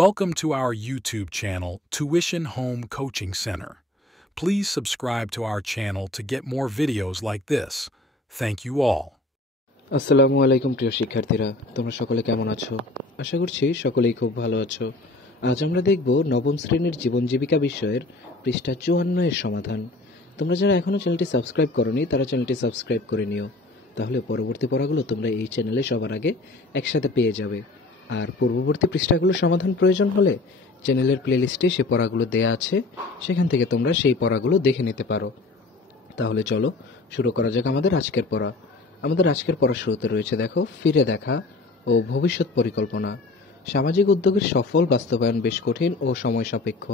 Welcome to our YouTube channel, Tuition Home Coaching Center. Please subscribe to our channel to get more videos like this. Thank you all. আসসালামু আলাইকুম প্রিয় শিক্ষার্থীরা, তোমরা সকলে কেমন আছো? আশা করছি সকলেই খুব ভালো আছো। আজ আমরা দেখব নবম শ্রেণীর জীবন জীবিকা বিষয়ের পৃষ্ঠা ৫৪ এর সমাধান। তোমরা যারা এখনো চ্যানেলটি সাবস্ক্রাইব করোনি তারা চ্যানেলটি সাবস্ক্রাইব করে নিও, তাহলে পরবর্তী পড়াগুলো তোমরা এই চ্যানেলে সবার আগে একসাথে পেয়ে যাবে। আর পূর্ববর্তী পৃষ্ঠাগুলোর সমাধান প্রয়োজন হলে চ্যানেলের প্লেলিস্টে সে পড়াগুলো দেয়া আছে, সেখান থেকে তোমরা সেই পড়াগুলো দেখে নিতে পারো। তাহলে চলো শুরু করা যাক আমাদের আজকের পড়া। আমাদের আজকের পড়ার শুরুতে রয়েছে দেখো, ফিরে দেখা ও ভবিষ্যৎ পরিকল্পনা। সামাজিক উদ্যোগের সফল বাস্তবায়ন বেশ কঠিন ও সময় সাপেক্ষ।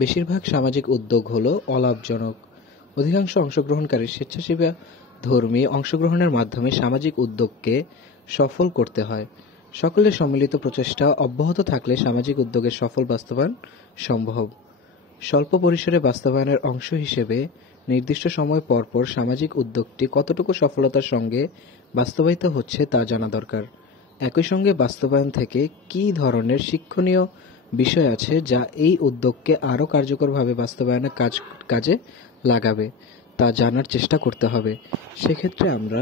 বেশিরভাগ সামাজিক উদ্যোগ হলো অলাভজনক। অধিকাংশ অংশগ্রহণকারী স্বেচ্ছাসেবী ধর্মী অংশগ্রহণের মাধ্যমে সামাজিক উদ্যোগকে সফল করতে হয়। সকলের সম্মিলিত প্রচেষ্টা অব্যাহত থাকলে সামাজিক উদ্যোগের সফল বাস্তবায়ন সম্ভব। স্বল্প পরিসরে বাস্তবায়নের অংশ হিসেবে নির্দিষ্ট সময় পর পর সামাজিক উদ্যোগটি কতটুকু সফলতার সঙ্গে বাস্তবায়িত হচ্ছে তা জানা দরকার। একই সঙ্গে বাস্তবায়ন থেকে কী ধরনের শিক্ষণীয় বিষয় আছে যা এই উদ্যোগকে আরও কার্যকরভাবে বাস্তবায়নের কাজে লাগাবে তা জানার চেষ্টা করতে হবে। সেক্ষেত্রে আমরা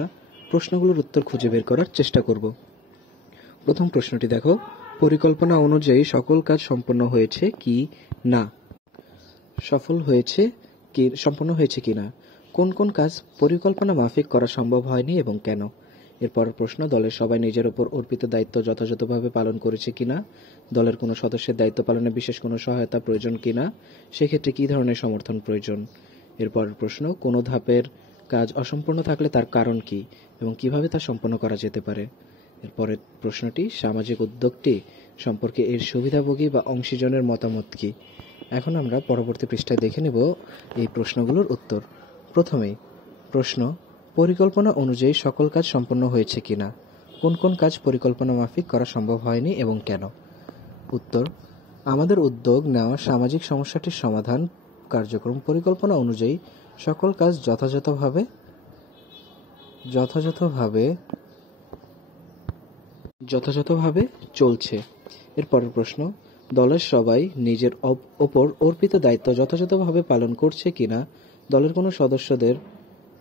প্রশ্নগুলোর উত্তর খুঁজে বের করার চেষ্টা করব। প্রথম প্রশ্নটি দেখো, পরিকল্পনা অনুযায়ী সকল কাজ সম্পন্ন হয়েছে কি না? সম্পন্ন হয়েছে কিনা? কোন কোন কাজ পরিকল্পনা মাফিক করা সম্ভব হয়নি এবং কেন? এরপরের প্রশ্ন, দলের সবাই নিজের উপর অর্পিত দায়িত্ব যথাযথভাবে পালন করেছে কিনা? দলের কোনো সদস্যের দায়িত্ব পালনে বিশেষ কোনো সহায়তা প্রয়োজন কিনা? সেক্ষেত্রে কী ধরনের সমর্থন প্রয়োজন? এরপরের প্রশ্ন, কোনো ধাপের কাজ অসম্পূর্ণ থাকলে তার কারণ কি এবং কিভাবে তা সম্পন্ন করা যেতে পারে? এরপরের প্রশ্নটি, সামাজিক উদ্যোগটি সম্পর্কে এর সুবিধাভোগী বা অংশীজনের মতামত কি? এখন আমরা পরবর্তী পৃষ্ঠায় দেখে নেব এই প্রশ্নগুলোর উত্তর। প্রথমেই প্রশ্ন, পরিকল্পনা অনুযায়ী সকল কাজ সম্পন্ন হয়েছে কিনা? কোন কোন কাজ পরিকল্পনা মাফিক করা সম্ভব হয়নি এবং কেন? উত্তর, আমাদের উদ্যোগ নেওয়া সামাজিক সমস্যাটির সমাধান কার্যক্রম পরিকল্পনা অনুযায়ী সকল কাজ যথাযথভাবে চলছে। এরপরের প্রশ্ন, দলের সবাই নিজের ওপর অর্পিত দায়িত্ব যথাযথভাবে পালন করছে কিনা? দলের কোনো সদস্যদের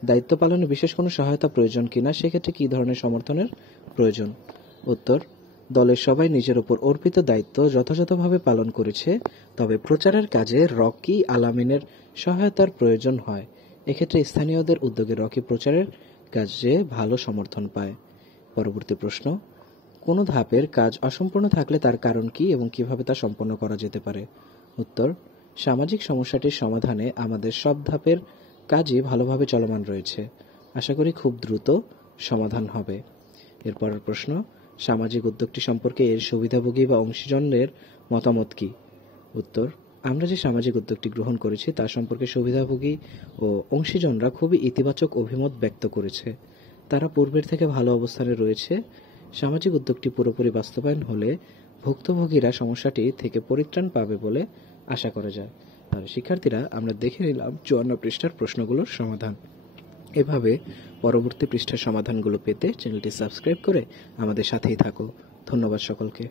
দায়িত্ব পালনে বিশেষ কোনো সহায়তা প্রয়োজন কিনা? সেক্ষেত্রে কী ধরনের সমর্থনের প্রয়োজন? উত্তর, দলের সবাই নিজের ওপর অর্পিত দায়িত্ব যথাযথভাবে পালন করেছে, তবে প্রচারের কাজে রকি আলামিনের সহায়তার প্রয়োজন হয়। এক্ষেত্রে স্থানীয়দের উদ্যোগে রকি প্রচারের কাজে ভালো সমর্থন পায়। পরবর্তী প্রশ্ন, কোনো ধাপের কাজ অসম্পূর্ণ থাকলে তার কারণ কি এবং কিভাবে তা সম্পন্ন করা যেতে পারে? উত্তর, সামাজিক সমস্যাটির সমাধানে আমাদের সব ধাপের কাজই ভালোভাবে চলমান রয়েছে। আশা করি খুব দ্রুত সমাধান হবে। এরপরের প্রশ্ন, সামাজিক উদ্যোগটি সম্পর্কে এর সুবিধাভোগী বা অংশীজনদের মতামত কি? উত্তর, আমরা যে সামাজিক উদ্যোগটি গ্রহণ করেছি তা সম্পর্কে সুবিধাভোগী ও অংশীজনরা খুবই ইতিবাচক অভিমত ব্যক্ত করেছে। তারা পূর্বের থেকে ভালো অবস্থানে রয়েছে। সামাজিক উদ্যোগটি পুরোপুরি বাস্তবায়ন হলে ভুক্তভোগীরা সমস্যাটি থেকে পরিত্রাণ পাবে বলে আশা করা যায়। তাহলে শিক্ষার্থীরা, আমরা দেখে নিলাম ৫৪ পৃষ্ঠার প্রশ্নগুলোর সমাধান। এভাবে পরবর্তী পৃষ্ঠার সমাধানগুলো পেতে চ্যানেলটি সাবস্ক্রাইব করে আমাদের সাথেই থাকো। ধন্যবাদ সকলকে।